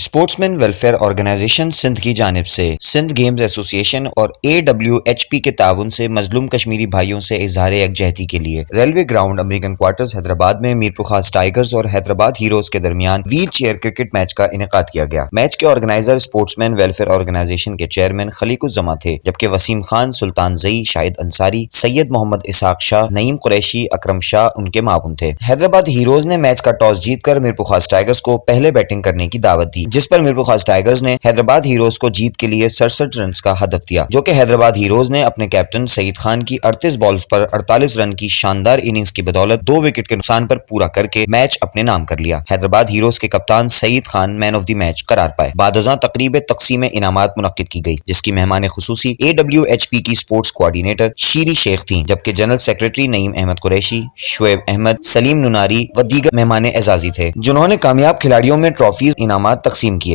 Sports مین welfare organization Sindh کی جانب سے سندھ گیمز ایسوسی ایشن اور AWHP کے تعاون سے مظلوم کشمیری بھائیوں سے اظہار یکجہتی کے لیے railway ground American quarters Hyderabad میں میرپور خاص ٹائیگرز اور حیدرآباد ہیروز کے درمیان ویل چیئر کرکٹ میچ کا انعقاد کیا گیا۔ میچ کے آرگنائزر اسپورٹس مین ویلفیئر آرگنائزیشن کے چیئرمین خلیق الزماں تھے، جبکہ وسیم خان، سلطان زئی، شاہد انصاری، سید محمد اسحاق شاہ، نعیم قریشی، اکرم شاہ ان کے معاون تھے۔ حیدرآباد ہیروز نے میچ کا ٹاس جیت کر میرپور خاص ٹائیگرز کو پہلے بیٹنگ کرنے کی دعوت دی، جس پر میرپور خاص ٹائیگرز نے حیدرآباد ہیروز کو جیت کے لیے 67 رنز کا ہدف دیا، جو کہ حیدرآباد ہیروز نے اپنے کیپٹن سعید خان کی 38 بالز پر 48 رن کی شاندار اننگز کی بدولت 2 وکٹ کے نقصان پر پورا کر کے میچ اپنے نام کر لیا۔ حیدرآباد ہیروز کے کپتان سعید خان مین آف دی میچ قرار پائے۔ بعد ازاں تقریب تقسیم انعامات منعقد کی گئی، جس کی مہمان خصوصی AWHP کی اسپورٹس کوآرڈینیٹر شیری شیخ تھیں، جبکہ جنرل سیکرٹری نعیم احمد قریشی، شعیب احمد، سلیم نناری و دیگر مہمان اعزازی تھے، جنہوں نے کامیاب کھلاڑیوں میں ٹرافیز انعامات تقسیم کیے۔